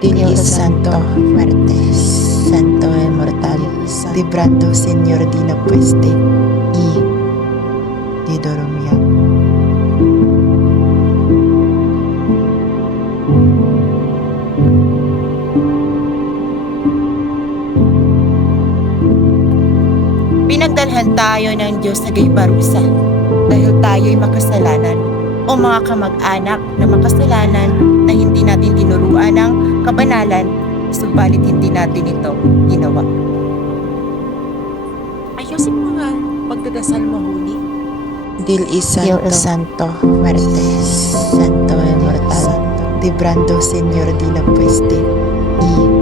Dios Santo, fuerte, Santo inmortal, librando Señor di la peste y di dormia. Pinagdalhan tayo ng Diyos sa gayparusa dahil tayo'y makasalanan o mga kamag-anak na makasalanan na hindi natin tinuruan ng kabanalan, subalit hindi natin ito ginawa. Ayusin mo nga pagdadasal mo, Huni. Dios Santo, fuerte, Santo inmortal, librando Señor di la peste y